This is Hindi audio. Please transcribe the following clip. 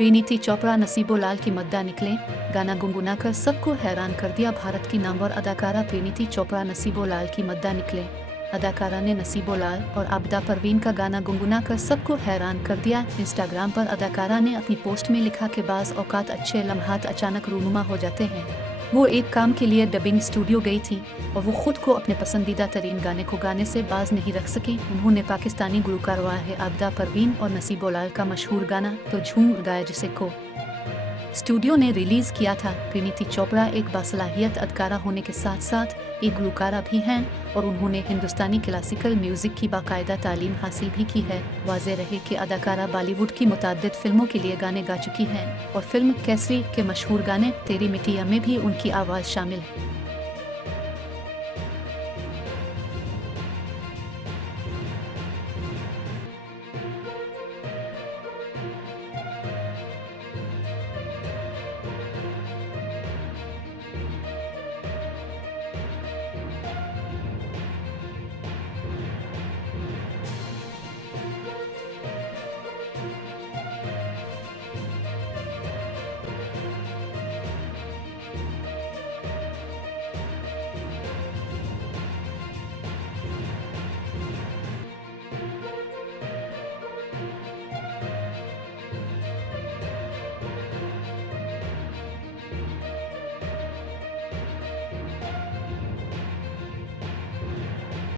परिणीति चोपड़ा नसीबोलाल की मद्दा निकले, गाना गुनगुनाकर सबको हैरान कर दिया। भारत की नामवर अदाकारा परिणीति चोपड़ा नसीबोलाल की मद्दा निकले। अदाकारा ने नसीबोलाल और आबिदा परवीन का गाना गुनगुनाकर सबको हैरान कर दिया। इंस्टाग्राम पर अदाकारा ने अपनी पोस्ट में लिखा कि बाज़ औकात अच्छे लम्हात अचानक रूनुमा हो जाते हैं। वो एक काम के लिए डबिंग स्टूडियो गई थी और वो खुद को अपने पसंदीदा तरीन गाने को गाने से बाज नहीं रख सकी। उन्होंने पाकिस्तानी गुलकार है आबिदा परवीन और नसीबोलाल का मशहूर गाना तो झूम गाया, जिसे को स्टूडियो ने रिलीज़ किया था। परिणीति चोपड़ा एक बासलाहियत अदाकारा होने के साथ साथ एक गुलकारा भी हैं और उन्होंने हिंदुस्तानी क्लासिकल म्यूज़िक की बाकायदा तालीम हासिल भी की है। वाज़ेह रहे कि अदाकारा बॉलीवुड की मुताद्दिद फिल्मों के लिए गाने गा चुकी हैं और फिल्म केसरी के मशहूर गाने तेरी मिट्टिया में भी उनकी आवाज़ शामिल है।